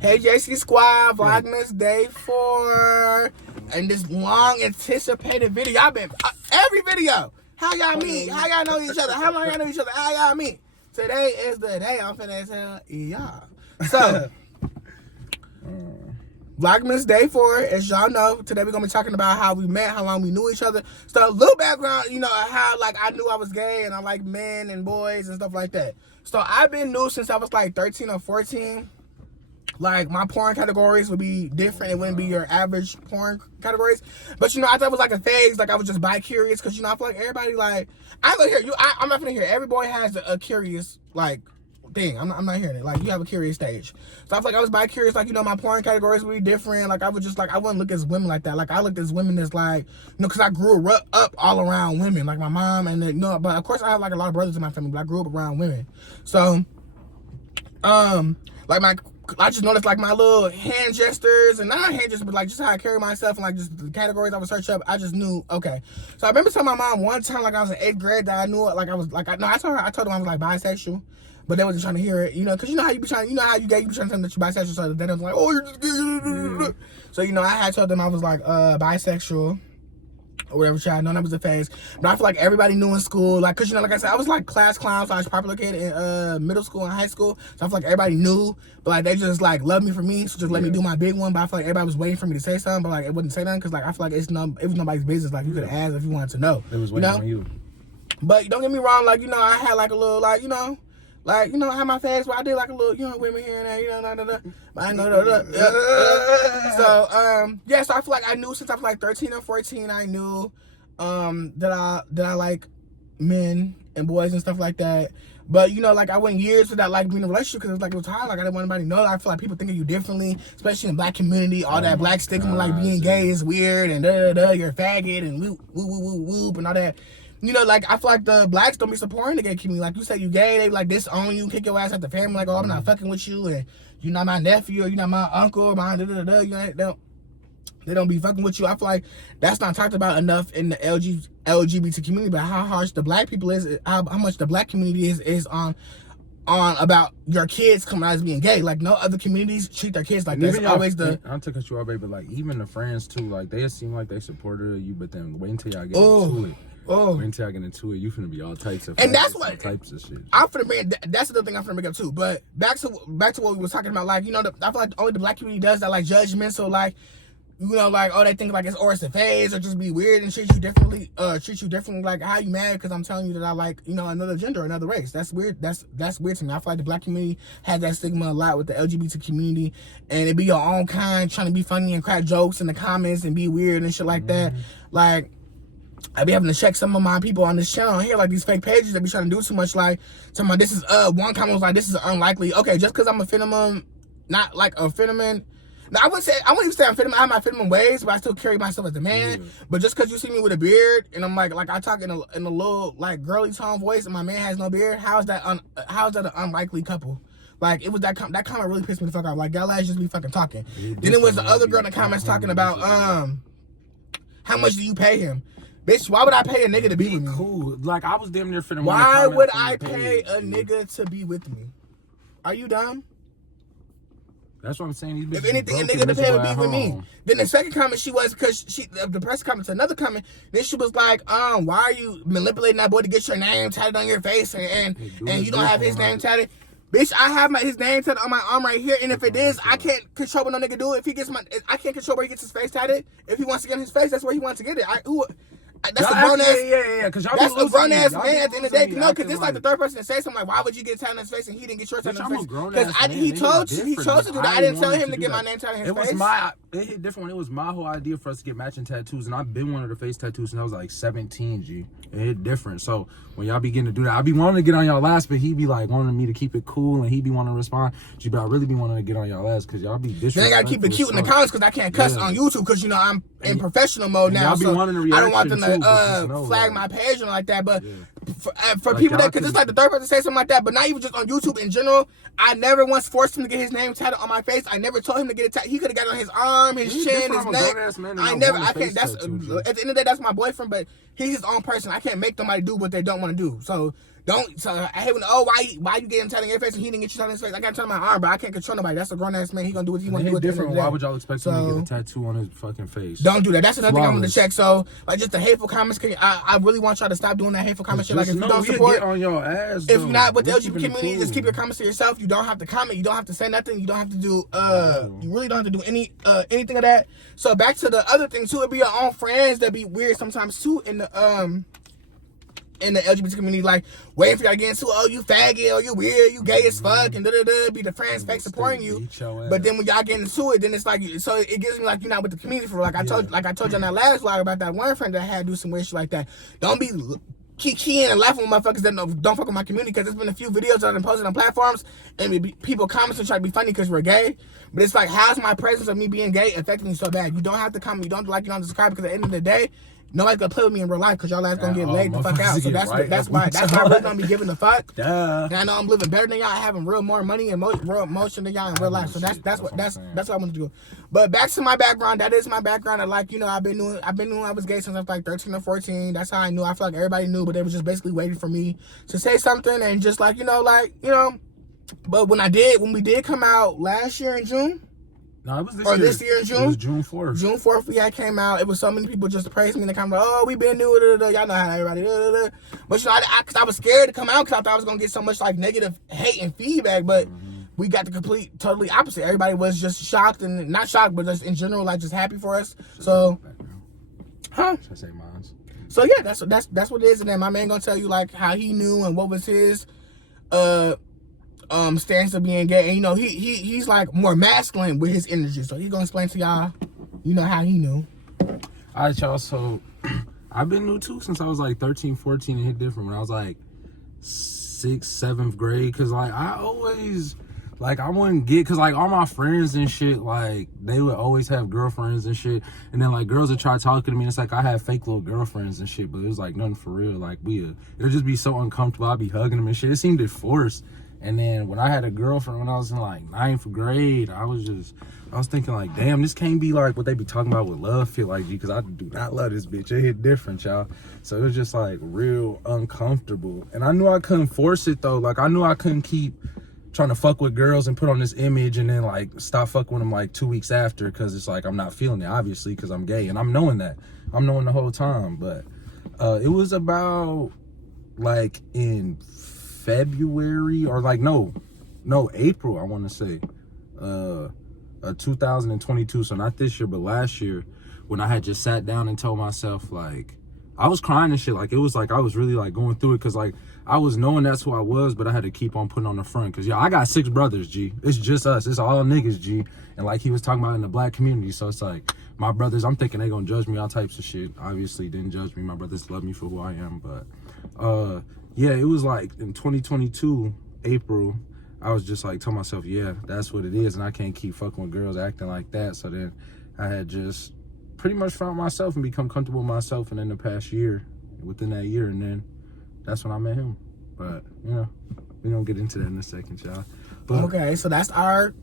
Hey JC Squad, Vlogmas Day 4. And this long anticipated video. Y'all been every video. How y'all meet? How y'all know each other? How long y'all know each other? How y'all meet? Today is the day I'm finna tell y'all. So Vlogmas Day 4, as y'all know, today we're gonna be talking about how we met, how long we knew each other. So a little background, you know, how like I knew I was gay and I like men and boys and stuff like that. So I've been new since I was like 13 or 14. Like, my porn categories would be different. It wouldn't be your average porn categories. But, you know, I thought it was like a phase. Like, I was just bi-curious. Because, you know, I feel like everybody, like... I'm not going to hear. Every boy has a curious, like, thing. I'm not hearing it. Like, you have a curious stage. So, I feel like I was bi-curious. Like, you know, my porn categories would be different. Like, I would just, like... I wouldn't look at women like that. Like, I looked at women as, like... You know, because I grew up all around women. Like, my mom and, you know... But, of course, I have, like, a lot of brothers in my family. But I grew up around women. So, like, I just noticed, like, my little hand gestures, and not hand gestures, but, like, just how I carry myself, and, like, just the categories I would search up, I just knew, okay. So, I remember telling my mom one time, like, I was in 8th grade, that I knew, like, I was, like, I told her I was, like, bisexual, but they wasn't trying to hear it, you know, because you know how you be trying, you know how you gay, you be trying to tell them that you're bisexual, so they was like, oh, you're just gay. So, you know, I had told them I was, like, bisexual, or whatever, child. No, that was a phase. But I feel like everybody knew in school, like, cause you know, like I said, I was like class clown, so I was popular kid in middle school and high school. So I feel like everybody knew, but like they just like loved me for me, so just let me do my big one. But I feel like everybody was waiting for me to say something, but like it wouldn't say nothing, cause like I feel like it was nobody's business. Like you could have asked if you wanted to know. It was waiting on you. But don't get me wrong, like, you know, I had like a little, like, you know, like, you know, I had my phase where I did like a little, you know, women here and there, you know, but I know So, yeah, so I feel like I knew since I was like 13 or 14, I knew that I like men and boys and stuff like that. But, you know, like, I went years without, like, being in a relationship because it was, like, it was hard. Like, I didn't want anybody to know. I feel like people think of you differently, especially in the black community. All that black stigma, like, being gay is weird, and you're a faggot, and whoop, and all that. You know, like, I feel like the blacks don't be supporting the gay community. Like, you say you gay, they, like, disown you, kick your ass out the family. Like, oh, I'm not fucking with you, and you're not my nephew, or you're not my uncle, or my you know, they don't be fucking with you. I feel like that's not talked about enough in the LGBT community, but how harsh the black people is, how much the black community is on about your kids coming out as being gay. Like, no other communities treat their kids like that. It's always the... I'm taking you all, baby, but like, even the friends too, like, they seem like they supported you, but then wait until y'all get into it. Wait until y'all get into it, you finna be all types of... And that's what... types of shit. I'm finna bring... That's the thing I'm finna bring up too. But back to what we was talking about, like, you know, I feel like only the black community does that, like, judgmental, like, you know, like, oh, they think like it's a phase or just be weird and treat you differently, like, how you mad because I'm telling you that I like, you know, another gender or another race. That's weird. That's weird to me. I feel like the black community has that stigma a lot with the LGBT community, and it be your own kind trying to be funny and crack jokes in the comments and be weird and shit like that. Like, I be having to check some of my people on this channel here, like these fake pages that be trying to do too much, like, talking about this is, one comment was like, this is unlikely. Okay, just because I'm a phenomenon, not like a phenomenon. Now, I wouldn't even say I'm feminine. I have my feminine ways, but I still carry myself as a man. Yeah. But just because you see me with a beard, and I'm like I talk in a little, like, girly tone voice, and my man has no beard, how's that an unlikely couple? Like, it was that comment really pissed me the fuck off. Like, y'all just be fucking talking. Then it was the other girl in the comments talking about, how much do you pay him? Bitch, why would I pay a nigga to be with me? Cool. Like, I was damn near finna... Why would I pay a nigga to be with me? Are you dumb? That's what I'm saying. If anything, a nigga to pay would be with me. Then the second comment she was, because the press comment to another comment, then she was like, why are you manipulating that boy to get your name tatted on your face and you don't have his name tatted? Bitch, I have his name tatted on my arm right here, and if it is, I can't control what no nigga do. If he gets I can't control where he gets his face tatted. If he wants to get his face, that's where he wants to get it. That's a grown ass. Yeah. That's a grown ass man at the end of the day. No, because it's like the third person to say something like, "Why would you get tatted on his face and he didn't get yours tatted on his face?" Because he chose to do that. I didn't tell him to get my name tatted on his face. It hit different. It was my whole idea for us to get matching tattoos, and I've been wanting the face tattoos since I was like 17. G, it hit different. So when y'all begin to do that, I be wanting to get on y'all last, but he be like wanting me to keep it cool, and he be wanting to respond. G, but I really be wanting to get on y'all last because y'all be disrespectful. Then I gotta keep it cute in the comments because I can't cuss on YouTube because you know I'm in professional mode now, so I don't want them to flag my page or like that. But for like people that, because it's like the third person to say something like that, but not even just on YouTube in general. I never once forced him to get his name tatted on my face. I never told him to get it tatted. He could have got it on his arm, his chin, his neck. I can't. That's at the end of the day, that's my boyfriend, but he's his own person. I can't make somebody do what they don't want to do. So Don't. So I hate when why you get him telling your face and he didn't get you telling his face. I got to tell my arm, but I can't control nobody. That's a grown ass man. He gonna do what he want to do. Different. Why would y'all expect him to get a tattoo on his fucking face? Don't do that. That's another thing I'm gonna check. So like just the hateful comments. I really want y'all to stop doing that hateful comment shit. Like if you don't support, get on your ass. If you're not with the LGBT community, just keep your comments to yourself. You don't have to comment. You don't have to say nothing. You don't have to do. You really don't have to do anything of that. So back to the other thing too. It be your own friends that be weird sometimes too in the LGBT community, like waiting for y'all to get into, oh, you faggot, or you weird, you gay as fuck, and be the friends fake supporting you. But then when y'all get into it, then it's like, so it gives me like you're not with the community for like I told you on that last vlog about that one friend that had to do some weird shit like that. Don't be keying and laughing with motherfuckers that don't fuck with my community, because there's been a few videos that I've posted on platforms and people comment and try to be funny because we're gay. But it's like, how's my presence of me being gay affecting you so bad? You don't have to comment, you don't like, you don't subscribe, because at the end of the day, nobody's gonna play with me in real life, because y'all ass gonna get laid the fuck out. So that's why I'm really gonna be giving the fuck. Duh. And I know I'm living better than y'all, having real more money and real motion than y'all in real life. So that's what I want to do. But back to my background, that is my background. And like, you know, I've been knowing I was gay since I was like 13 or 14. That's how I knew. I feel like everybody knew, but they was just basically waiting for me to say something and just like, But when we did come out last year in June. No, it was this year in June. It was June 4th. June 4th, I came out. It was so many people just praising me in the comments. Oh, we been new. Y'all know how everybody. But cause I was scared to come out, because I thought I was gonna get so much like negative hate and feedback. But we got the totally opposite. Everybody was just shocked, and not shocked, but just in general, like just happy for us. So, Should I say mine? So yeah, that's what it is. And then my man gonna tell you like how he knew and what was his stance of being gay. And he's like more masculine with his energy, so he's gonna explain to y'all how he knew. Alright, y'all, so I've been new too since I was like 13, 14, and hit different when I was like 6th, 7th grade, because like I always like I wouldn't get, because like all my friends and shit, like they would always have girlfriends and shit, and then like girls would try talking to me, and it's like I had fake little girlfriends and shit, but it was like nothing for real. Like it'll just be so uncomfortable. I'd be hugging them and shit. It seemed forced. And then when I had a girlfriend when I was in like 9th grade, I was thinking like, damn, this can't be like what they be talking about with love feel like, because I do not love this bitch. It hit different, y'all. So it was just like real uncomfortable. And I knew I couldn't force it though. Like I knew I couldn't keep trying to fuck with girls and put on this image and then like stop fucking with them like 2 weeks after, because it's like I'm not feeling it, obviously, because I'm gay. And I'm knowing that. I'm knowing the whole time. But it was about like in February or like no April, I want to say 2022, so not this year but last year, when I had just sat down and told myself, like I was crying and shit, like it was like I was really like going through it, because like I was knowing that's who I was, but I had to keep on putting on the front, because I got 6 brothers, G. It's just us, it's all niggas, G. And like he was talking about in the black community, so it's like my brothers, I'm thinking they gonna judge me, all types of shit. Obviously didn't judge me. My brothers love me for who I am. But yeah, it was like in 2022, April, I was just like telling myself, yeah, that's what it is, and I can't keep fucking with girls acting like that. So then I had just pretty much found myself and become comfortable with myself, and in the past year, within that year, and then that's when I met him. But, we don't get into that in a second, y'all. But okay, so that's our...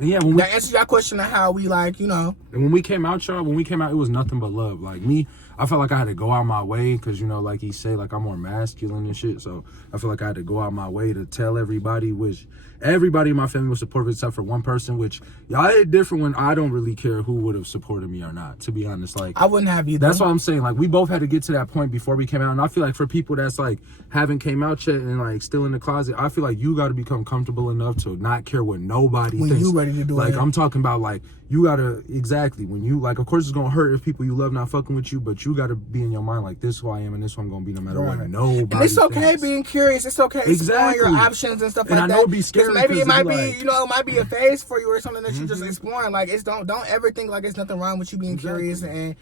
Yeah, that answers your question of how we like, And when we came out, y'all, it was nothing but love. Like me, I felt like I had to go out my way, because, like he said, like I'm more masculine and shit. So I feel like I had to go out my way to tell everybody, which everybody in my family was supportive except for one person, which y'all it's different when I don't really care who would have supported me or not, to be honest. Like I wouldn't have either. That's what I'm saying. Like we both had to get to that point before we came out. And I feel like for people that's like haven't came out yet and like still in the closet, I feel like you got to become comfortable enough to not care what nobody thinks. When you ready to do it. Like I'm talking about like you gotta, exactly, when you like, of course it's gonna hurt if people you love not fucking with you, but you gotta be in your mind like, this is who I am and this is who I'm gonna be no matter what nobody And it's okay thinks. Being curious. It's okay exploring your options and stuff like that. And I know it'd be scary, maybe it might be like, it might be a phase for you or something that you're just exploring. Like don't ever think like it's nothing wrong with you being curious and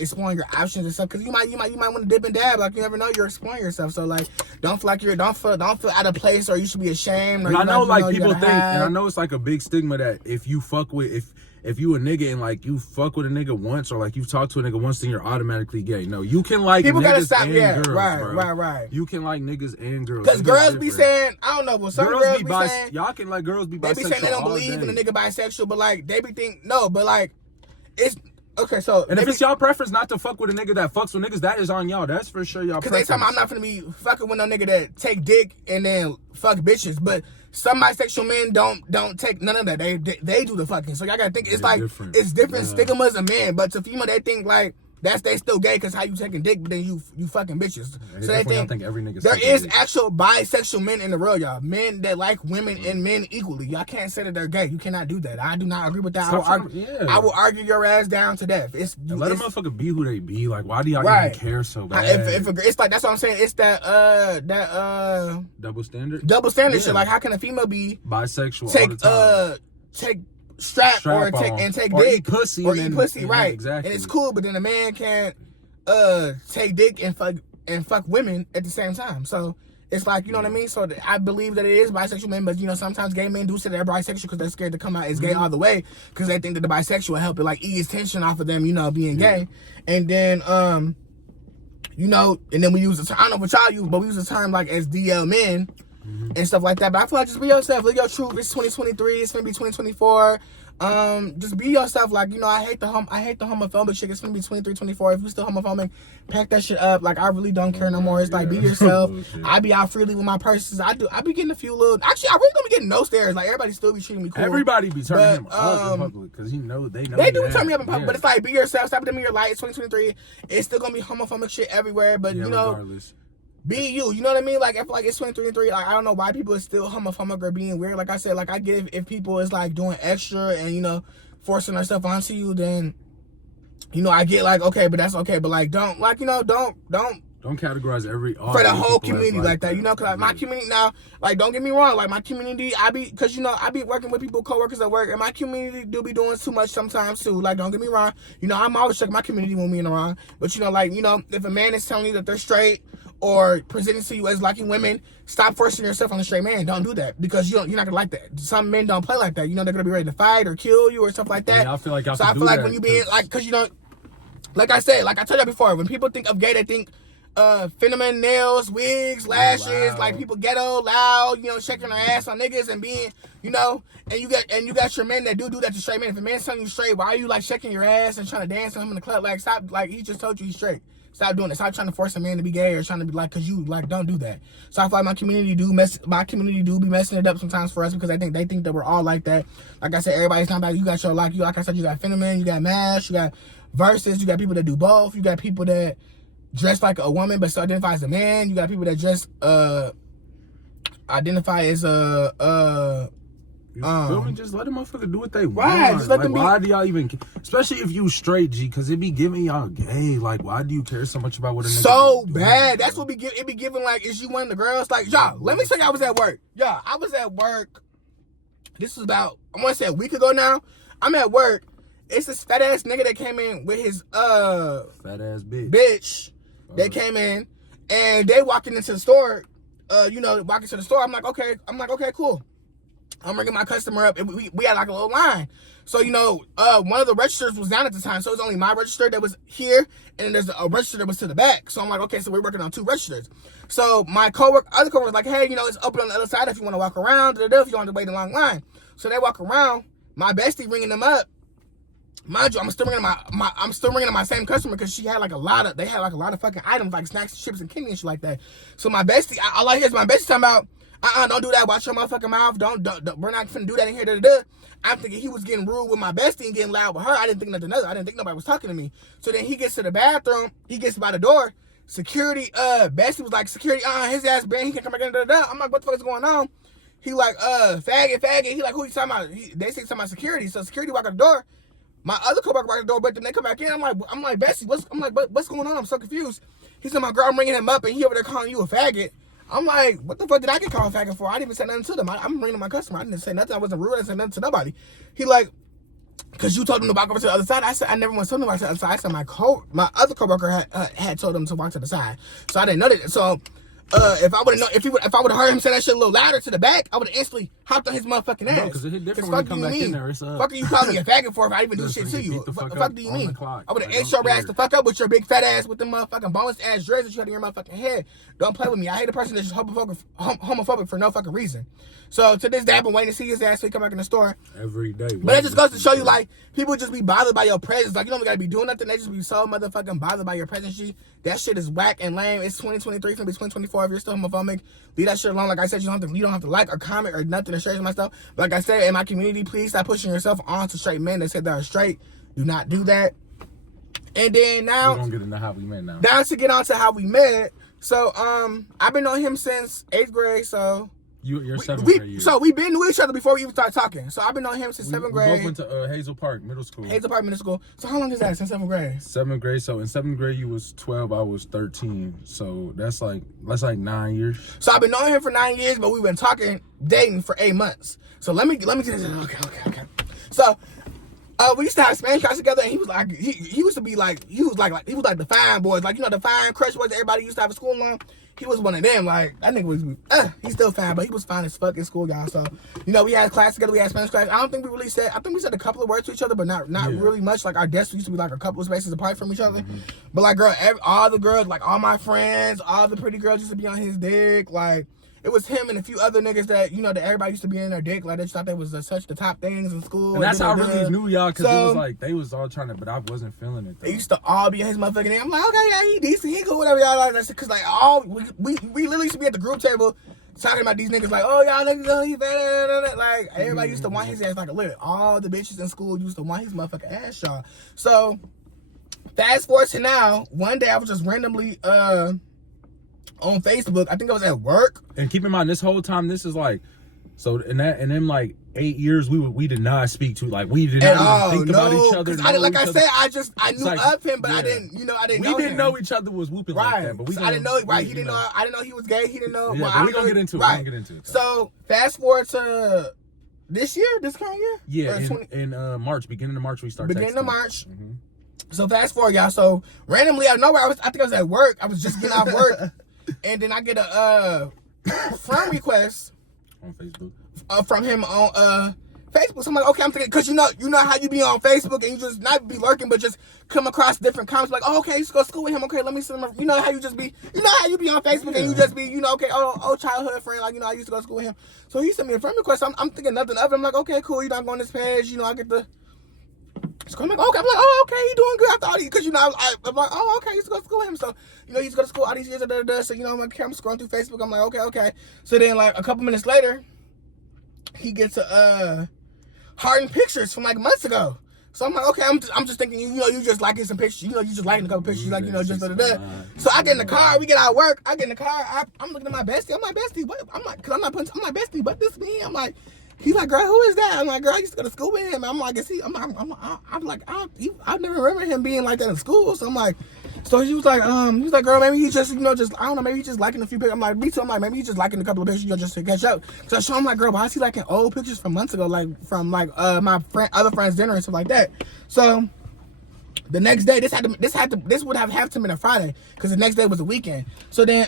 exploring your options and stuff, because you might want to dip and dab. Like you never know, you're exploring yourself. So like don't feel like don't feel out of place, or you should be ashamed. Or and I know like people think, and I know it's like a big stigma that if you fuck with if you a nigga and like you fuck with a nigga once, or like you've talked to a nigga once, then you're automatically gay. No, you can like people niggas and girls, right. You can like niggas and girls. Because girls be saying, I don't know, but some girls be saying, y'all can like girls be bisexual. They be saying they don't believe in a nigga bisexual, but like they be think no, but like it's okay, so And if it's y'all preference not to fuck with a nigga that fucks with niggas, that is on y'all. That's for sure y'all preference. Because they tell me I'm not finna be fucking with no nigga that take dick and then fuck bitches. But some bisexual men don't take none of that. They do the fucking. So y'all gotta think it's like different. It's different stigmas of men. But to female they think like they still gay because how you taking dick, but then you fucking bitches. And so they think every nigga's there taking is dick. actual bisexual men in the world, y'all. Men that like women and men equally. Y'all can't say that they're gay. You cannot do that. I do not agree with that. I will argue your ass down to death. And let a motherfucker be who they be. Like, why do y'all even care so bad? It's like that's what I'm saying. It's that double standard. Double standard shit. Like, how can a female be bisexual all the time? Take strap or take or dick eat pussy or eat pussy, right? Exactly. And it's cool, but then a man can't take dick and fuck women at the same time. So it's like, you know what I mean? So I believe that it is bisexual men, but you know sometimes gay men do say they're bisexual because they're scared to come out as gay all the way because they think that the bisexual will help it like ease tension off of them, you know, being gay. And then you know, and then we use the term, I don't know what y'all use, but we use the term like as DL men and stuff like that. But I feel like just be yourself, live your truth. It's 2023, it's gonna be 2024. Just be yourself. Like, you know, I hate the homophobic shit. It's gonna be 23, 24. If you still homophobic, pack that shit up. Like, I really don't care no more. It's like, be yourself. I be out freely with my purses. I be getting a few little. Actually, I really don't be getting no stares. Like, everybody still be treating me cool. Everybody be turning him up in public because they know they do turn me up in public. But it's like, be yourself. Stop dimming your light. It's 2023. It's still gonna be homophobic shit everywhere. But you know. Regardless. Be you know what I mean? Like, I feel like it's 23 and 3. Like, I don't know why people are still homophobic or being weird. Like I said, like, I get if people is like doing extra and, you know, forcing their stuff onto you, then, you know, I get like, okay, but that's okay. But like, don't categorize every for the whole community like that, you know, because like, my community now, like, don't get me wrong, like, my community, because, you know, I be working with people, coworkers at work, and my community do be doing too much sometimes too. Like, don't get me wrong, you know, I'm always checking my community when we in the wrong, but, you know, like, you know, if a man is telling you that they're straight or presenting to you as liking women, stop forcing yourself on a straight man. Don't do that because you're not gonna like that. Some men don't play like that. You know, they're gonna be ready to fight or kill you or stuff like that. Yeah, I feel like so I feel like when you be like, because, you know, like I said, like I told you before, when people think of gay, they think feminine nails, wigs, lashes, like people ghetto, loud, you know, shaking their ass on niggas and being, you know, and you got your men that do that to straight men. If a man's telling you straight, why are you like shaking your ass and trying to dance on him in the club? Like, stop, like, he just told you he's straight. Stop doing it. Stop trying to force a man to be gay or trying to be like, cause you like, don't do that. So I feel like my community do be messing it up sometimes for us because they think that we're all like that. Like I said, everybody's not about you got your like I said, you got Phenomen, you got Mash, you got Versus, you got people that do both, you got people that dress like a woman but still identify as a man, you got people that just identify as you feel me? Just let a motherfucker do what they want. Right, just let them be. Why do y'all even, especially if you straight, G, because it be giving y'all gay. Like, why do you care so much about what a nigga so be bad? Doing? That's what it be giving. Like, is you one of the girls? Like, y'all, let me tell you, I was at work. Yeah, I was at work. This was about, I want to say a week ago now. I'm at work. It's this fat ass nigga that came in with his fat ass bitch. They came in and they walking into the store. You know, walking to the store. I'm like, okay, cool. I'm bringing my customer up, and we had like a little line. So, you know, one of the registers was down at the time, so it was only my register that was here, and then there's a register that was to the back. So I'm like, okay, so we're working on 2 registers. So my other coworker was like, hey, you know, it's open on the other side if you want to walk around, if you want to wait in a long line. So they walk around, my bestie ringing them up. Mind you, I'm still ringing my same customer because they had like a lot of fucking items like snacks, chips, and candy and shit like that. So my bestie, all I hear is my bestie talking about, don't do that. Watch your motherfucking mouth. Don't. We're not finna do that in here. I'm thinking he was getting rude with my bestie and getting loud with her. I didn't think nothing else. I didn't think nobody was talking to me. So then he gets to the bathroom. He gets by the door. Security, bestie was like, security, his ass banned. He can't come back in. I'm like, what the fuck is going on? He like, faggot. He like, who you talking about? They say something about security. So security walk out the door. My other coworker walk out the door, but then they come back in. I'm like, bestie, what's going on? I'm so confused. He said, my girl, I'm ringing him up, and he over there calling you a faggot. I'm like, what the fuck did I get called faggot for? I didn't even say nothing to them. I'm ringing my customer. I didn't say nothing. I wasn't rude. I didn't say nothing to nobody. He like, because you told him to walk over to the other side. I said, I never once told him to walk to the other side. I said, my other coworker had told him to walk to the side. So I didn't know that. So if I would have if I would have heard him say that shit a little louder to the back, I would have instantly hopped on his motherfucking ass. No, because it hit different when you come back in there. Fuck you calling me a faggot for if I even do shit to you? Fuck do you mean? I would have ate your ass the fuck up with your big fat ass with the motherfucking boneless ass dreads that you had in your motherfucking head. Don't play with me. I hate a person that's just homophobic for no fucking reason. So to this day, I've been waiting to see his ass so he come back in the store every day. But it just goes to show you, like, people just be bothered by your presence. Like, you don't gotta be doing nothing. They just be so motherfucking bothered by your presence. That shit is whack and lame. It's 2023, from 2024. If you're still homophobic, leave that shit alone. Like I said, you don't have to like or comment or nothing to share my stuff. But like I said, in my community, please stop pushing yourself on to straight men that say they're straight. Do not do that. And then now, we're gonna get into how we met now. Now to get on to how we met. So I've been on him since 8th grade. So you're 7th grade year. So we've been with each other before we even started talking. So I've been on him since 7th grade. We both went to Hazel Park Middle School. Hazel Park Middle School. So how long is that since 7th grade? 7th grade. So in 7th grade you was 12, I was 13. So that's like 9 years. So I've been knowing him for 9 years, but we've been dating for 8 months. So let me get into okay. So we used to have Spanish class together, and he was like, he used to be like, he was like the fine boys, like, you know, the fine crush boys that everybody used to have at school along. He was one of them. Like, that nigga was, he's still fine, but he was fine as fuck in school, y'all. So, you know, we had class together, we had Spanish class. I think we said a couple of words to each other, but not really much. Like, our desks used to be like a couple of spaces apart from each other. Mm-hmm. But like, girl, all the girls, like all my friends, all the pretty girls used to be on his dick. Like, it was him and a few other niggas that, you know, that everybody used to be in their dick. Like, they just thought they was such the top things in school. And that's how I really knew y'all, because it was like, they was all trying to, but I wasn't feeling it, though. They used to all be in his motherfucking name. I'm like, okay, yeah, he decent, he cool, whatever, y'all like. Because, like, we literally used to be at the group table talking about these niggas, like, oh, y'all niggas, oh, he bad. Like, everybody used to want his ass, like, literally, all the bitches in school used to want his motherfucking ass, y'all. So, fast forward to now, one day I was just randomly, on Facebook. I think I was at work. And keep in mind, this whole time, this is like, so in them like 8 years, we did not speak to, like, we did not even think about each other. I said, I knew like, of him, but I didn't know him. We didn't know each other was whooping like that. But I didn't know, right? He didn't know. I didn't know he was gay. He didn't know. Yeah, but we're gonna get into it. Right. We're gonna get into it. So fast forward to this current year. Yeah, in March, beginning of March, we started. Beginning of March. Mm-hmm. So fast forward, y'all. So randomly out of nowhere, I think I was at work. I was just getting off work. And then I get a friend request on Facebook from him on Facebook. So I'm like, okay, I'm thinking, because you know how you be on Facebook and you just not be lurking, but just come across different comments like, oh, okay, you used to go to school with him. Okay, let me send him. You know how you just be, you know how you be on Facebook and you just be, you know, okay, oh, childhood friend, like, you know, I used to go to school with him. So he sent me a friend request. So I'm thinking nothing of it. I'm like, okay, cool. You know, I'm going this page. You know, I get the. So I'm like, okay. I'm like, oh, okay, he doing good. I thought because, you know, I'm like, oh, okay, he used to go to school with him. So, you know, he used to go to school all these years. So, you know, I'm scrolling through Facebook. I'm like, okay. So then, like, a couple minutes later, he gets a hardened pictures from like months ago. So I'm like, okay, I'm just thinking, you know, you just liking some pictures. You know, you just liking a couple pictures. Like, you know, just da. So I get in the car. We get out of work. I get in the car. I'm looking at my bestie. I'm like, bestie, what? I'm like, bestie, what this mean? I'm like. He's like, girl, who is that? I'm like, girl, I used to go to school with him. I'm like, is he? I never remember him being like that in school. So I'm like, so he was like, girl, maybe he's just, you know, just, I don't know, maybe he's just liking a few pictures. I'm like, me too. I'm like, maybe he's just liking a couple of pictures, you know, just to catch up. So I show him like, girl, why is he liking old pictures from months ago, like from like my other friend's dinner and stuff like that. So the next day, this would have happened on a Friday because the next day was a weekend. So then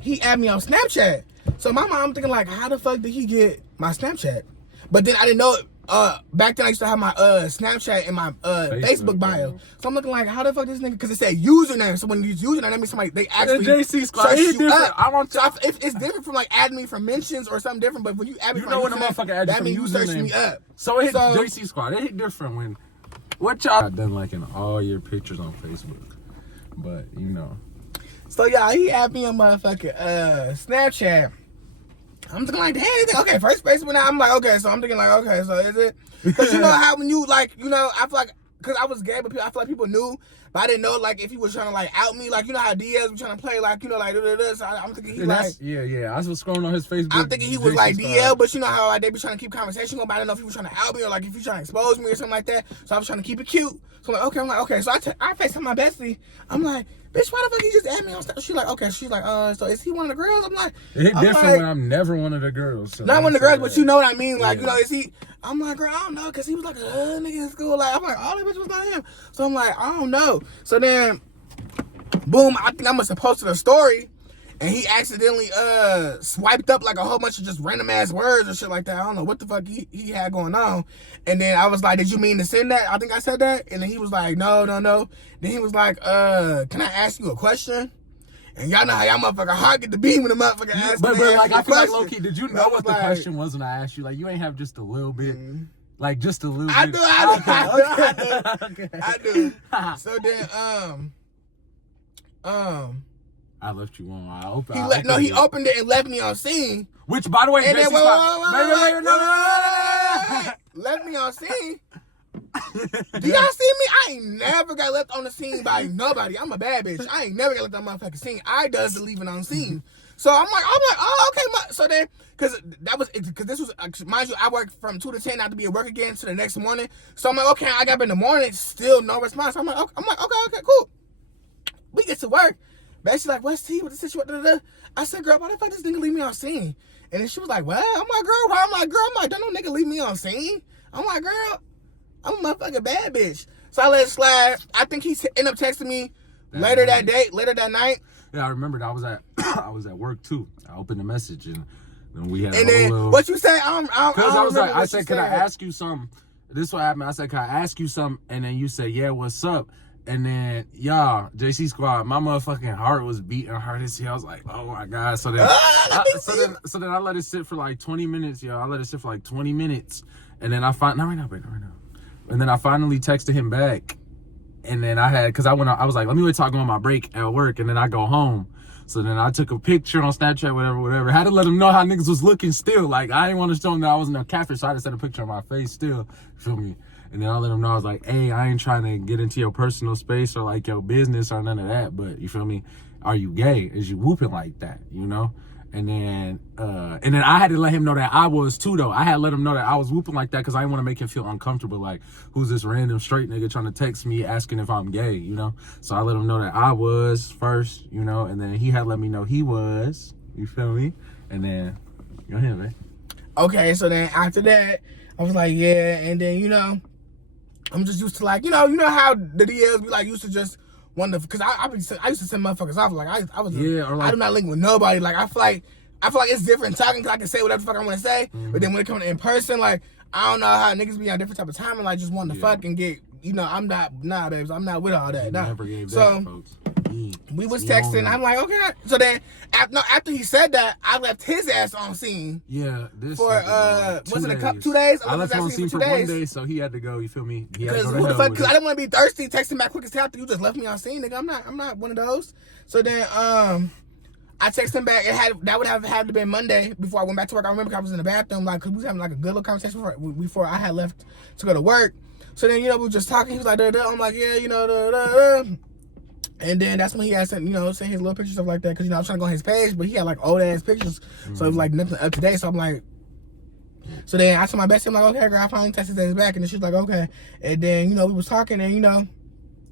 he added me on Snapchat. So my mom thinking like, how the fuck did he get my Snapchat? But then I didn't know it. Back then I used to have my Snapchat in my Facebook bio. So I'm looking like, how the fuck this nigga? Because it said username. So when you use username, that means somebody they actually JC Squad. It's different. It's different from like adding me from mentions or something different. But when you add me, you know when the motherfucker add you from username, that means you search me up. So it hit JC Squad. It hit different when what y'all done liking all your pictures on Facebook. But you know. So yeah, he added me on motherfucking Snapchat. I'm thinking like, damn, okay, first base went out. I'm like, okay, so I'm thinking like, okay, so is it? Because you know how when you like, you know, I feel like, because I was gay, but I feel like people knew, but I didn't know like if he was trying to like out me, like, you know how Diaz was trying to play, like, you know, like, so I'm thinking he like. Yeah, I was scrolling on his Facebook. I'm thinking he was like DL, but you know how like, they be trying to keep conversation going, but I didn't know if he was trying to out me or like if he was trying to expose me or something like that. So I was trying to keep it cute. So I'm like, okay. So I FaceTime my bestie. I'm like, bitch, why the fuck he just add me on stuff? She's like, okay. She's like, so is he one of the girls? I'm like, it hit different when I'm never one of the girls. So not one of the girls, but you know what I mean? Like, you know, is he? I'm like, girl, I don't know, cause he was like a nigga in school. Like, I'm like, all that bitch was not him. So I'm like, I don't know. So then, boom, I think I must have posted a story. and he accidentally swiped up like a whole bunch of just random ass words or shit like that. I don't know what the fuck he had going on. And then I was like, did you mean to send that? I think I said that. And then he was like, no. Then he was like, can I ask you a question? And y'all know how y'all motherfucker hard get the beam when the motherfucker ask me. But like, I feel like, low-key, did you know what the question was when I asked you? Like, you ain't have just a little bit. Like, just a little bit. I do. So then, I left you on. He opened it and left me on scene. Which, by the way, and then, wait, left me on scene. Do y'all see me? I ain't never got left on the scene by nobody. I'm a bad bitch. I ain't never got left on my fucking scene. I does the leaving on scene. So I'm like, oh, okay. So then, because this was, mind you, I worked from 2 to 10, not to be at work again to the next morning. So I'm like, okay, I got up in the morning, still no response. I'm like, okay, cool. We get to work. But she's like, what's T? What the situation? I said, girl, why the fuck this nigga leave me on scene? And then she was like, what? I'm like, girl, why? I'm like, don't no nigga leave me on scene. I'm like, girl, I'm a motherfucking bad bitch. So I let it slide. I think he ended up texting me later that night. Yeah, I remember that. I was at work too. I opened the message and then we had and then little... what you say? Because I was like, I said, can I ask you something? This is what happened. I said, can I ask you something? And then you said, yeah, what's up? And then, y'all, JC Squad, my motherfucking heart was beating hard as hell. I was like, oh my God. So then, so then I let it sit for like 20 minutes, yo. I let it sit for like 20 minutes. And then I right now. And then I finally texted him back. And then I was like, let me wait till I go on my break at work. And then I go home. So then I took a picture on Snapchat, whatever. Had to let him know how niggas was looking still. Like, I didn't want to show him that I wasn't a catfish. So I had to send a picture of my face still. Feel me? And then I let him know, I was like, hey, I ain't trying to get into your personal space or like your business or none of that. But you feel me? Are you gay? Is you whooping like that? You know? And then I had to let him know that I was too, though. I had to let him know that I was whooping like that because I didn't want to make him feel uncomfortable. Like, who's this random straight nigga trying to text me asking if I'm gay, you know? So I let him know that I was first, you know? And then he had let me know he was. You feel me? And then, go ahead, man. Okay, so then after that, I was like, yeah. And then, you know, I'm just used to like, you know how the DLs be like used to just wonder, because I used to send motherfuckers off. Like, I do not link with nobody. Like, I feel like it's different talking because I can say whatever the fuck I want to say. But then when it comes to in person, like, I don't know how niggas be on different type of time and like just want to fuck and get, you know, I'm not, babes. I'm not with all that. Nah. Never gave so, that, folks. We was texting. I'm like, okay. So then, after he said that, I left his ass on scene. Yeah, this for was it 2 days? I left him on scene for 1 day, so he had to go. You feel me? Because I didn't want to be thirsty, texting back quick as hell after you just left me on scene, nigga. I'm not one of those. So then, I texted him back. That would have had to been Monday before I went back to work. I remember I was in the bathroom, like, cause we was having like a good little conversation before I had left to go to work. So then, you know, we were just talking. He was like, I'm like, yeah, you know, And then that's when he had sent, you know, sent his little pictures, stuff like that. Because, you know, I was trying to go on his page, but he had, like, old-ass pictures. So it was, like, nothing up to date. So I'm like... So then I told my bestie, I'm like, okay, girl, I finally texted his back. And then she was like, okay. And then, you know, we was talking and, you know...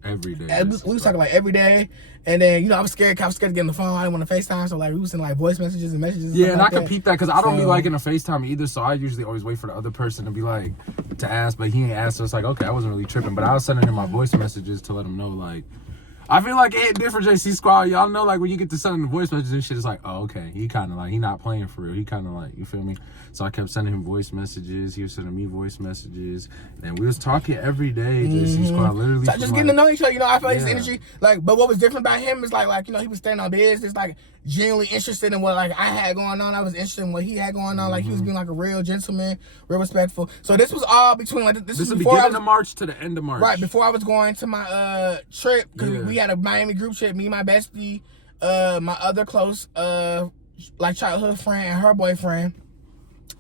Every day. We was talking, like, every day. And then, you know, I was scared to get on the phone. I didn't want to FaceTime. So, like, we was sending, like, voice messages and messages and yeah, and like I can peep that because I don't be liking a FaceTime either. So I usually always wait for the other person to be, like, to ask. But he ain't asked. So it's like, okay, I wasn't really tripping. But I was sending him my voice messages to let him know, like... I feel like it hit different, JC Squad. Y'all know, like, when you get to sending the voice messages and shit, it's like, oh, okay. He kind of, like, he not playing for real. He kind of, like, you feel me? So I kept sending him voice messages. He was sending me voice messages. And we was talking every day, JC Squad, literally. So just getting to know each other, you know, I feel like his energy, like, but what was different about him is, like, you know, he was standing on business, like, genuinely interested in what, like, I had going on. I was interested in what he had going on. Like, he was being, like, a real gentleman, real respectful. So this was all between, like, this was the before beginning of March to the end of March. Right, before I was going to my trip, because we had a Miami group trip, me, my bestie, my other close, like, childhood friend and her boyfriend,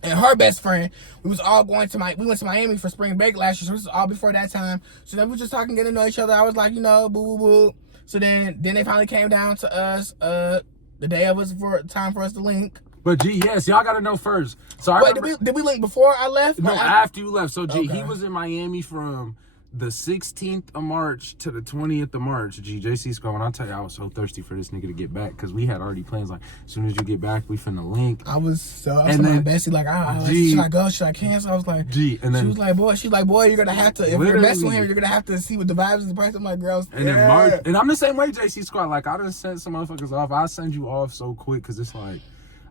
and her best friend. We was all going to we went to Miami for spring break last year, so this was all before that time. So then we were just talking, getting to know each other. I was like, you know, boo, boo, boo. So then they finally came down to us, the day of us time for us to link. But G, yes, y'all gotta know first. So Wait, did we link before I left? No, after you left. So G, he was in Miami from the 16th of March to the 20th of March, JC Squad, when I tell you I was so thirsty for this nigga to get back, because we had already plans, like, as soon as you get back, we finna link. I was my bestie, like, should I go? Should I cancel? I was like, and then, she's like, boy, you're gonna have to, if you're messing with him, you're gonna have to see what the vibes of the person. I'm like, girls. And then March, and I'm the same way, JC Squad. Like, I done sent some motherfuckers off. I send you off so quick, because it's like,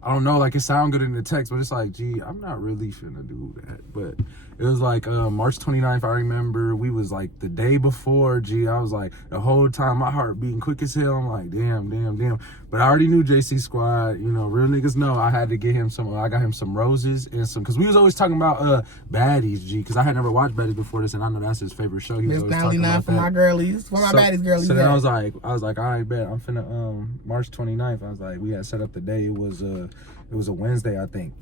I don't know, like, it sound good in the text, but it's like, gee, I'm not really finna do that. But it was like March 29th, I remember, we was like the day before, gee, I was like, the whole time my heart beating quick as hell. I'm like, damn. But I already knew JC Squad, you know, real niggas know I had to get him some, I got him some roses and some, because we was always talking about Baddies, G, because I had never watched Baddies before this, and I know that's his favorite show. He was always talking about for that. my girlies, for my Baddies girlies. So then I was like, all right, bet, I'm finna, March 29th, I was like, we had set up the day, it was a Wednesday, I think.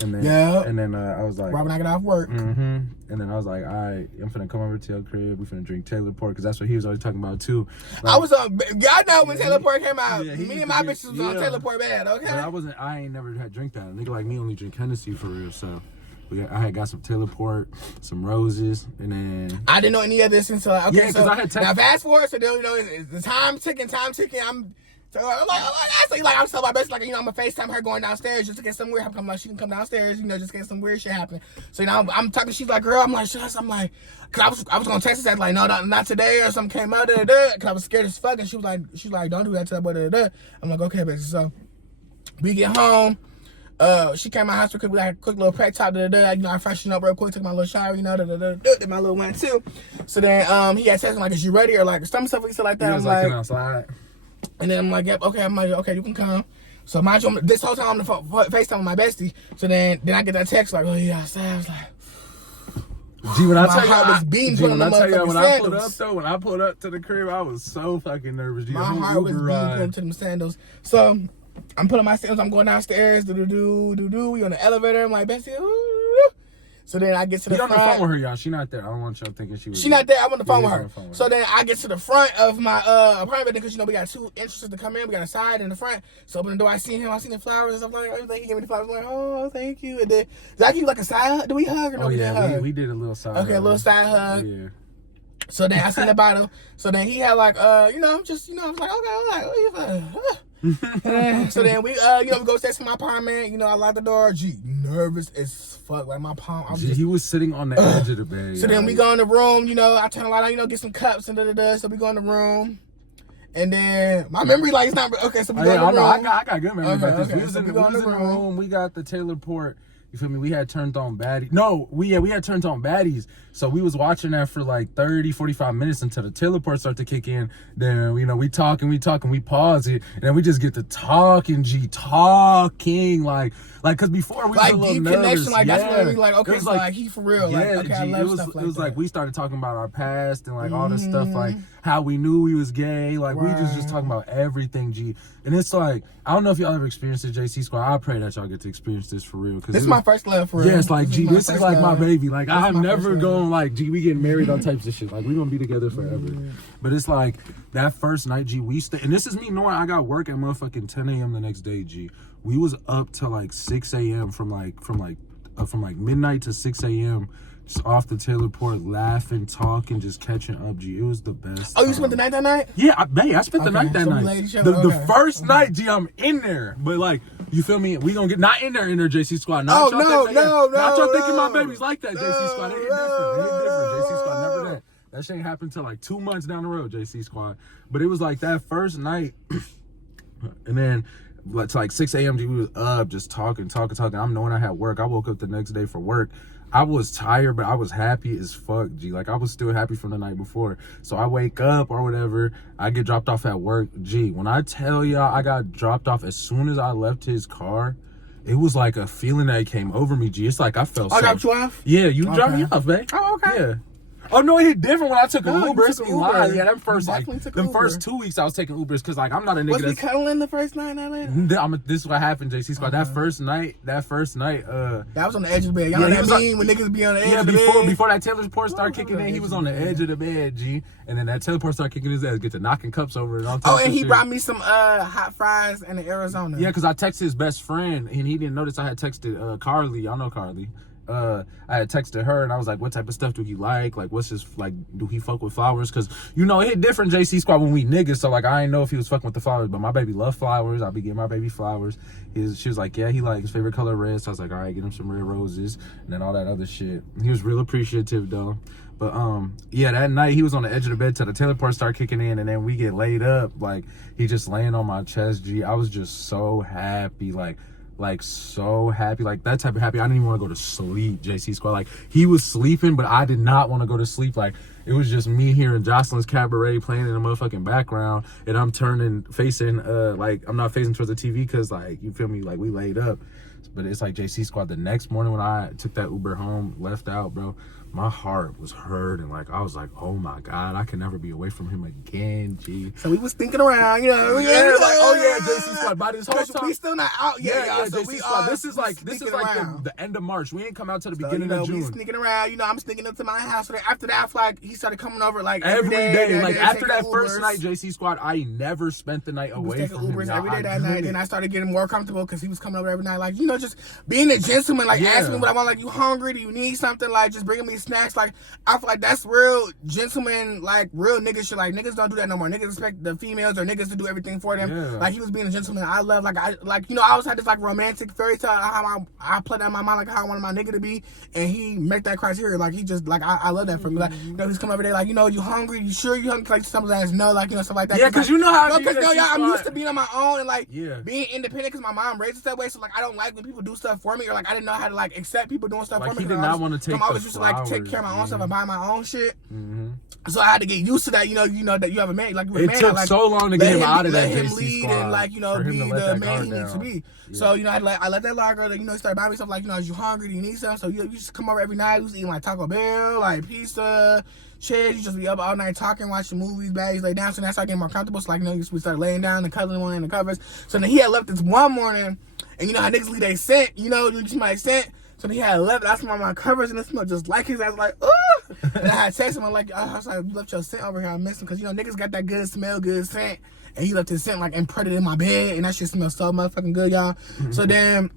And then I was like, right when I get off work. And then I was like, all right, I'm finna come over to your crib. We finna drink Taylor Port, because that's what he was always talking about too. Like, I was y'all know when Taylor Port came out. Yeah, me and my bitches was on Taylor Port bad. Okay. But I ain't never had drink that. A nigga like me only drink Hennessy for real. So I had got some Taylor Port, some roses, and then I didn't know any of this until I had now fast forward. So you know, it's the time ticking. I'm so my best, like, you know, I'm gonna FaceTime her going downstairs just to get some weird happen. I'm like, she can come downstairs, you know, just get some weird shit happen. So, you know, I'm talking, she's like, girl, I'm like, cause I was gonna text her, like, no, not today, or something came out, cause I was scared as fuck, and she was like, don't do that to that boy, I'm like, okay, bitch. So we get home, she came to my house real quick, we had a quick little pet talk, you know, I freshened up real quick, took my little shower, you know, did my little one too. So then he had texted me like, is you ready, or like some stuff like that. he was I'm like, outside. And then I'm like, yep, okay. I'm like, okay, you can come. So mind you, this whole time I'm on the FaceTime with my bestie. So then I get that text like, oh yeah, outside. I was like, Gee, when I tell you, when I pulled up to the crib, I was so fucking nervous. Gee, my heart was beating pulling to them sandals. So I'm putting my sandals, I'm going downstairs, we on the elevator. I'm like, bestie, ooh. So then I get to the front. Be on the phone with her, y'all. She not there. I don't want y'all thinking she was. She not there. I'm on the phone with her. So then I get to the front of my apartment, because, you know, we got two entrances to come in. We got a side and the front. So open the door. I seen him. I seen the flowers and stuff like that. He gave me the flowers. I'm like, oh, thank you. And then did I give you like a side hug? Do we hug or no? Oh yeah, we did a little side. Okay, hug. A little side hug. Yeah. So then I seen the bottom. So then he had like you know, just, you know, I was like, okay, all right, what you so then we you know, we go upstairs to my apartment, you know, I lock the door. Gee, nervous as fuck, like my palm. He was sitting on the edge of the bed. So then we go in the room, you know, I turn the light on, you know, get some cups and So we go in the room, and then my memory, like, it's not okay. So we go in the room. I got good memory about this. Okay. We was in the room. We got the Taylor Port. You feel me? We had turned on Baddies. No, we had turned on Baddies. So we was watching that for like 30, 45 minutes until the Taylor Port started to kick in. Then, you know, we talking, we pause it, and then we just get to talking, like, cause before we like was a little deep nervous. connection, like, that's when we like, okay, it was like he for real, yeah, like, okay, I love stuff like that. It was like we started talking about our past and like all this stuff, like how we knew we was gay, like we just talking about everything, G. And it's like, I don't know if y'all ever experienced it, JC Squad. I pray that y'all get to experience this for real. Cause this is my first love for real. Yeah, it's like, G, this is like my baby. Like, I'm never going like, G, we getting married on types of shit. Like, we gonna be together forever. But it's like, that first night, G, we stay, and this is me knowing I got work at motherfucking 10 a.m. the next day, G. We was up till like 6 a.m. from midnight to 6 a.m. just off the Taylor Port, laughing, talking, just catching up, G. It was the best. Oh, you spent the night that night? Yeah, I spent the night that night. The first night, G, I'm in there. But like, you feel me? We gonna get not in there, JC Squad. Not y'all thinking my baby's like that, JC Squad. It ain't different. JC Squad, never that. That shit ain't happened till like 2 months down the road, JC Squad. But it was like that first night, and then to like 6 a.m. G, we was up just talking. I'm knowing I had work. I woke up the next day for work. I was tired, but I was happy as fuck, G. Like, I was still happy from the night before. So I wake up or whatever, I get dropped off at work. G, when I tell y'all I got dropped off as soon as I left his car, it was like a feeling that came over me, G. It's like I felt I dropped you off? Yeah, you dropped me off, babe. Oh, okay. Yeah. Oh no, it hit different when I took an Uber. It's Uber. Yeah, them first first 2 weeks I was taking Ubers because like I'm not a nigga. Was we cuddling the first night in Atlanta? This is what happened, JC Squad. That first night. That was on the edge of the bed. Y'all know what I mean? When niggas be on the edge of the bed. Before that Taylor Port started kicking in, he was on the edge of the bed, G. And then that Taylor Port started kicking his ass, get to knocking cups over and all. Oh, and he brought me some hot fries in Arizona. Yeah, because I texted his best friend and he didn't notice I had texted Carly. Y'all know Carly. I had texted her and I was like, what type of stuff do he like? Like, what's his, like, do he fuck with flowers? Because, you know, it hit different JC Squad when we niggas. So, like, I didn't know if he was fucking with the flowers, but my baby loved flowers. I'll be getting my baby flowers. She was like, yeah, he like his favorite color red. So I was like, all right, get him some red roses and then all that other shit. He was real appreciative though. But yeah, that night he was on the edge of the bed till the Taylor part started kicking in, and then we get laid up. Like, he just laying on my chest, G. I was just so happy, like so happy, like that type of happy. I didn't even want to go to sleep, JC Squad. Like, he was sleeping, but I did not want to go to sleep. Like, it was just me hearing Jocelyn's Cabaret playing in the motherfucking background, and I'm facing, like, I'm not facing towards the TV because, like, you feel me, like, we laid up. But it's like JC Squad the next morning when I took that Uber home, left out, bro, my heart was hurting. Like, I was like, oh my God, I can never be away from him again, G. So we was thinking around, you know. Yeah, like, oh yeah, JC Squad. By this whole time, we still not out yet, yeah, y'all. So JC Squad. This is like the end of March. We ain't come out to the beginning of June. We sneaking around, you know. I'm sneaking up to my house. So after that, I feel like he started coming over like every day. Like, after that Ubers. first night, JC Squad, I never spent the night away from him. Ubers every day that night. Then I started getting more comfortable because he was coming over every night. Like, you know, just being a gentleman. Like, asking me what I want. Like, you hungry? Do you need something? Like, just bringing me snacks. Like, I feel like that's real gentleman, like, real niggas shit. Like, niggas don't do that no more. Niggas expect the females or niggas to do everything for them. Yeah. Like, he was being a gentleman. I love, like, you know, I always had this, like, romantic fairy tale. How I played that in my mind, like, how I wanted my nigga to be. And he met that criteria. Like, he just, like, I love that for me. Like, you know, he's coming over there, like, you know, you hungry? You sure you hungry? Like, sometimes no, like, you know, stuff like that. Yeah, because, like, you know how because, I'm used to being on my own and, like, being independent because my mom raised us that way. So, like, I don't like when people do stuff for me, or, like, I didn't know how to, like, accept people doing stuff like, for me. He did not want to take I always used to, like, take care of my own stuff and buy my own shit. So I had to get used to that, you know that you have a man, like, it took like, so long to get him out of that JC JC Squad and, like, you know, be the man he needs to be. Yeah. So, you know, I let that lager, you know, start buying me stuff, like, you know, is you hungry? Do you need something? So you just come over every night. We was eating, like, Taco Bell, like, pizza, chips. You just be up all night talking, watching movies, baddies lay down. So that's how I get more comfortable. So, like, you know, we started laying down and cuddling one in the covers. So then he had left this one morning, and you know how niggas leave they scent, you know, you smell like scent. So then he had left. I smelled my covers, and it smelled just like his. I was like, ugh. And I had texted him. I was like, you left your scent over here. I miss him because, you know, niggas got that good smell, good scent. And he left his scent, like, imprinted in my bed, and that shit smells so motherfucking good, y'all. So then,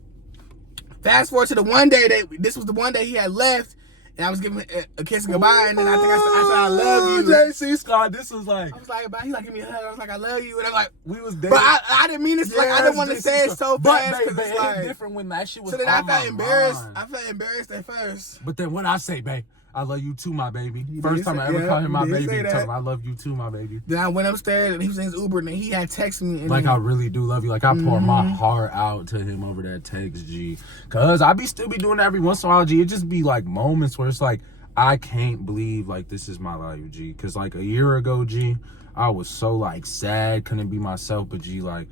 fast forward to the one day this was the one day he had left, and I was giving him a kiss goodbye, and then I think I said, I love you. JC Squad, this was like, I was like, bye. He like, give me a hug. I was like, I love you. And I'm like, we was dating. But I didn't mean this. Like, I didn't want to say it so fast. But it's like, different when that shit was. So then I felt embarrassed. I felt embarrassed at first. But then when I say, babe, I love you too, my baby. First time I ever called him my baby. Tell him I love you too, my baby. Then I went upstairs and he was in his Uber and he had texted me. And like, I really do love you. Like, I pour my heart out to him over that text, G. Cause I still be doing that every once in a while, G. It just be like moments where it's like, I can't believe, like, this is my life, G. Cause like a year ago, G, I was so, like, sad, couldn't be myself. But G, like,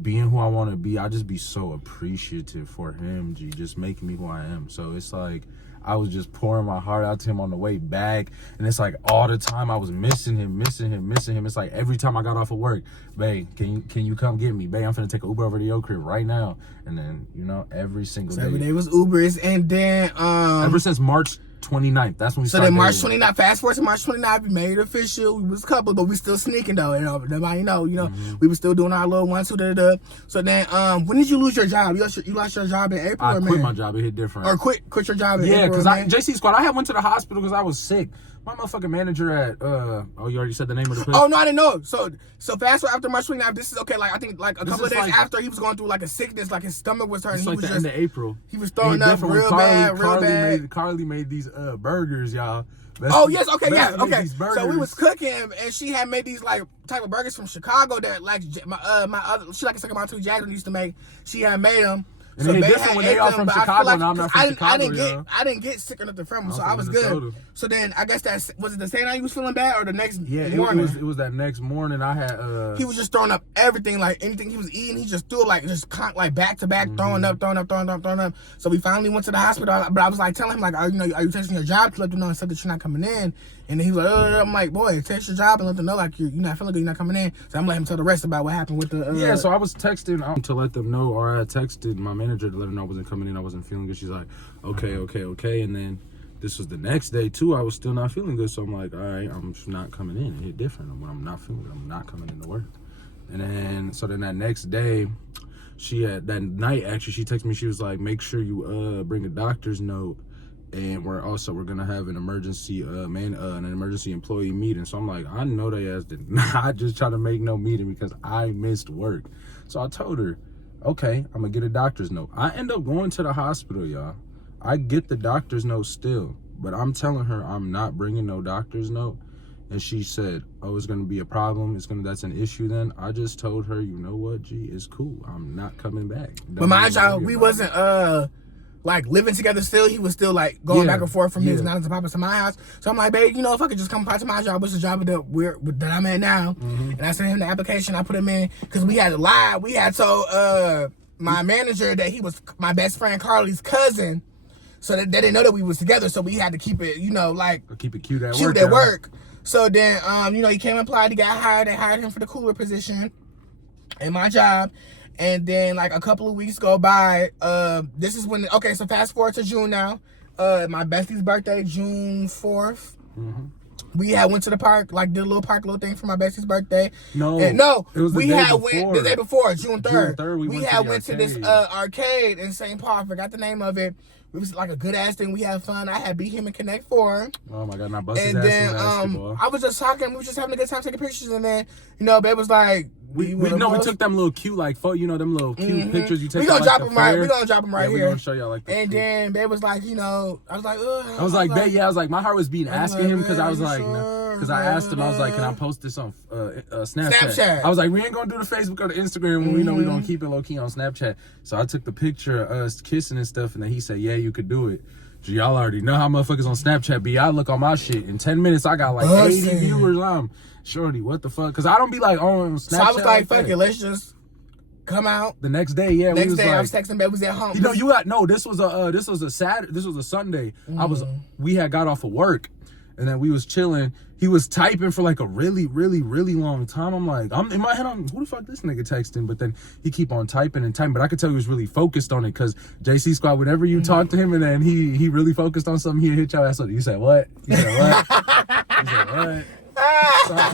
being who I want to be, I just be so appreciative for him, G. Just making me who I am. So it's like, I was just pouring my heart out to him on the way back. And it's like all the time I was missing him. It's like every time I got off of work, babe, can you come get me? Babe, I'm finna take an Uber over to your crib right now. And then, you know, every single day. Every day was Ubers. And then ever since March 29th, that's when we started. So then March 29th, fast forward to March 29th, we made it official. We was a couple, but we still sneaking though. You know, nobody know. You know, we was still doing our little 1, 2, da. So then, when did you lose your job? You lost your job in April. I quit my job. It hit different. Or quit your job in April. Yeah, because JC Squad, I went to the hospital because I was sick. My motherfucking manager at oh, you already said the name of the place? Oh no, I didn't know. So fast forward after March 29th, this is okay. Like, I think like a couple of days after, he was going through like a sickness, like his stomach was hurting. It's like he was the end of April. He was throwing up real bad. Carly made these burgers, y'all. Yes, okay, yeah, okay. So we was cooking, and she had made these like type of burgers from Chicago that like my other, she like a second my two Jackson used to make. She had made them. And so they different when they are from Chicago, and I'm not from Chicago. I didn't get sick or nothing from them, so I was good. So then I guess was it the same night you was feeling bad, or the next morning? It was that next morning. I had he was just throwing up everything, like anything he was eating, he just threw it like back to back, throwing up. So we finally went to the hospital, but I was like telling him like, are you testing your job to let them know and said that you're not coming in? And then he was like, I'm like, boy, test your job and let them know like you're not feeling good, you're not coming in. So I'm letting him tell the rest about what happened with the so I was texting to let them know, or I texted my manager to let her know I wasn't coming in, I wasn't feeling good. She's like, okay. And then this was the next day too, I was still not feeling good. So I'm like, all right, I'm just not coming in. It hit different. When I'm not feeling good, I'm not coming into work. And then that next day, that night actually, she texted me, she was like, make sure you bring a doctor's note And we're gonna have an emergency an emergency employee meeting. So I'm like, I know they ass did not just try to make no meeting because I missed work. So I told her, okay, I'm gonna get a doctor's note. I end up going to the hospital, y'all. I get the doctor's note still, but I'm telling her I'm not bringing no doctor's note. And she said, oh, it's gonna be a problem. That's an issue then. I just told her, you know what, G, it's cool. I'm not coming back. But my child, we wasn't like living together still. He was still like going back and forth from his nana's apartment to my house. So I'm like, babe, you know, if I could just come by to my job, what's the job that I'm at now? And I sent him the application. I put him in because we had lied. We had told my manager that he was my best friend Carly's cousin. So that they didn't know that we was together. So we had to keep it, you know, like keep it cute at work. So then, you know, he came and applied. He got hired. They hired him for the cooler position in my job. And then, like, a couple of weeks go by. This is when, okay, so fast forward to June now. My bestie's birthday, June 4th. We had went to the park, like, did a little thing for my bestie's birthday. No, it was the day before, June 3rd. We had went to this arcade in St. Paul. I forgot the name of it. It was like a good ass thing. We had fun. I had beat him in Connect 4. Oh my god, and I busted his ass in basketball. I was just talking. We were just having a good time taking pictures, and then you know, babe was like, we took them little cute like photo, you know, them little cute pictures you take. We gonna drop them right. We gonna drop them right here. We gonna show y'all like. And then babe was like, you know, I was like, I was like, babe, yeah, I was like, my heart was beating asking him because I was like, because I asked him, I was like, can I post this on Snapchat? I was like, we ain't gonna do the Facebook or the Instagram. We know we gonna keep it low key on Snapchat. So I took the picture of us kissing and stuff, and then he said, yeah, you could do it. Y'all already know how motherfuckers on Snapchat be. I look on my shit. In 10 minutes, I got like 80 viewers. Shorty, what the fuck? Because I don't be like on Snapchat. So I was like, fuck it, let's just come out. The next day, yeah. Next day, I was texting babe, was at home. You know, this was a Sunday. We had got off of work, and then we was chilling. He was typing for like a really, really, really long time. I'm like, in my head, who the fuck this nigga texting? But then he keep on typing and typing. But I could tell he was really focused on it because JC Squad, whenever you talk to him and then he really focused on something, he'll hit your ass up. You said what? You said what? You said what?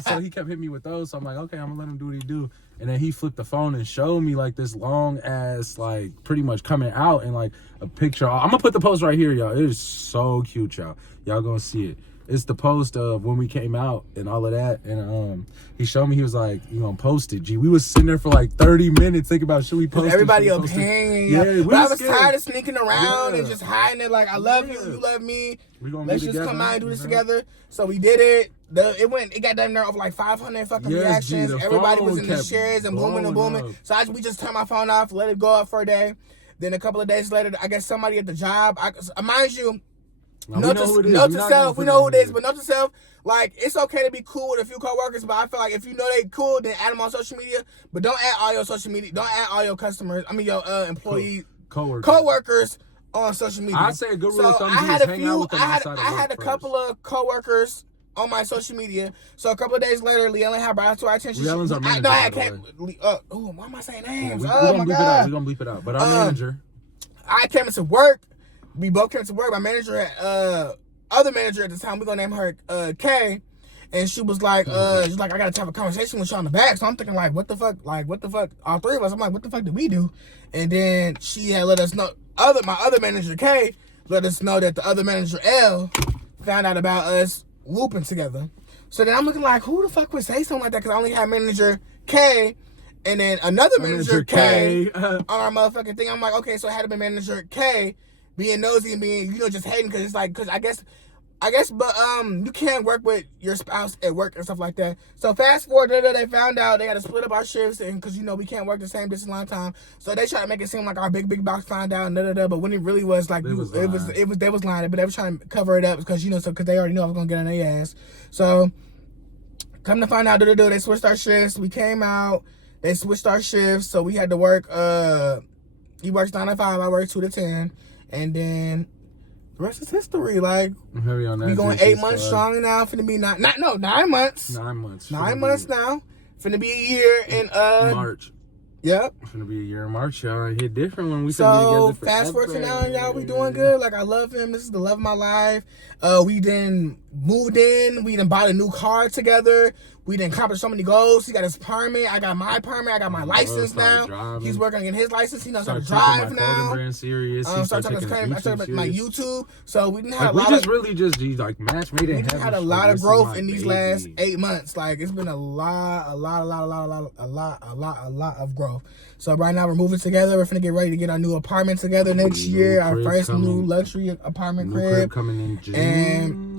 So he kept hitting me with those. So I'm like, okay, I'm gonna let him do what he do. And then he flipped the phone and showed me like this long ass, like pretty much coming out and like a picture. I'm gonna put the post right here, y'all. It is so cute, y'all. Y'all gonna see it. It's the post of when we came out and all of that. And he showed me, he was like, you gonna post it, G. We was sitting there for like 30 minutes thinking about should we post it? Everybody opinion. Yeah, but I was tired of sneaking around and just hiding it. Like, I love you, you love me. Let's just come out and do this together. So we did it. It got down there over like 500 fucking reactions. Everybody was in the shares and booming and booming. So we just turned my phone off, let it go up for a day. Then a couple of days later, I guess somebody at the job, mind you, note to self, we know who it is, but note to self, like, it's okay to be cool with a few coworkers, but I feel like if you know they cool, then add them on social media, but don't add all your social media, don't add all your customers, your employee coworkers on social media. I say a good rule of thumb is hang out with them outside of work. I had a couple of coworkers on my social media, so a couple of days later, Leellen had brought it to our attention. Leellen's our manager. Why am I saying names? Oh my God. We're gonna bleep it out, but our manager. I came into work. We both came to work. My manager, other manager at the time, we're gonna name her Kay, and she was like, I gotta have a conversation with you on the back. So I'm thinking, like, what the fuck? All three of us. I'm like, what the fuck did we do? And then she had let us know. My other manager Kay let us know that the other manager L found out about us whooping together. So then I'm looking like, who the fuck would say something like that? Because I only had manager K. And then another manager K on our motherfucking thing. I'm like, okay, so it had to be manager K being nosy and being, just hating because it's like, because I guess, but you can't work with your spouse at work and stuff like that. So fast forward, they found out they had to split up our shifts, and because we can't work the same distance long time, so they tried to make it seem like our big boss found out, but when it really was like they was lying, but they were trying to cover it up because because they already knew I was gonna get on their ass. So come to find out, they switched our shifts. We came out, they switched our shifts, so we had to work. He works 9 to 5, I work 2 to 10. And then the rest is history. Like, we going 8 months strong now. Finna be 9 months. 9 months. 9 months now. Finna be a year in March. Yep. Finna be a year in March, y'all. It hit different when we finna be together. So fast forward to now, y'all. We doing good. Like, I love him. This is the love of my life. We then moved in. We then bought a new car together. We didn't accomplish so many goals. He got his permit. I got my permit. I got my license now. Driving. He's working on getting his license. He knows how to Started drive my now. brand serious. Started taking my YouTube. So we didn't have like, we just really just like match made in heaven. Had a lot of growth in these last 8 months. Like it's been a lot of growth. So right now we're moving together. We're finna get ready to get our new apartment together next year. Our first new luxury apartment crib coming in June. And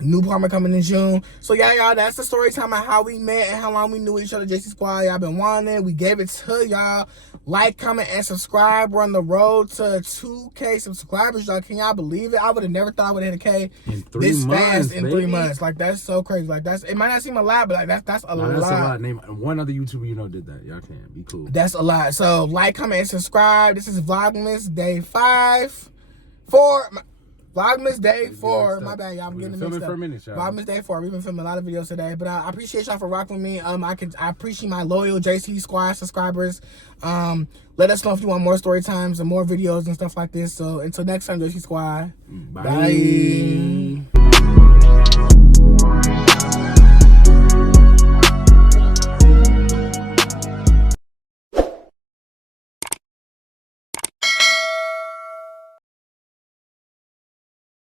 new apartment coming in June. So yeah, y'all, that's the story time of how we met and how long we knew each other. JC Squad, y'all been wanting it. We gave it to y'all. Like, comment, and subscribe. We're on the road to 2K subscribers, y'all. Can y'all believe it? I would have never thought I would have hit a K in 3 months, fast in baby. 3 months. Like that's so crazy. Like it might not seem a lot, but like that's a lot. That's a lot. Name one other YouTuber you know did that. Y'all can be cool. That's a lot. So like, comment, and subscribe. This is Vlogmas Day 4. Vlogmas Day 4. My bad, y'all. I'm getting mixed up. For a minute, y'all. Vlogmas Day 4. We've been filming a lot of videos today, but I appreciate y'all for rocking with me. I appreciate my loyal JC Squad subscribers. Let us know if you want more story times and more videos and stuff like this. So until next time, JC Squad. Bye.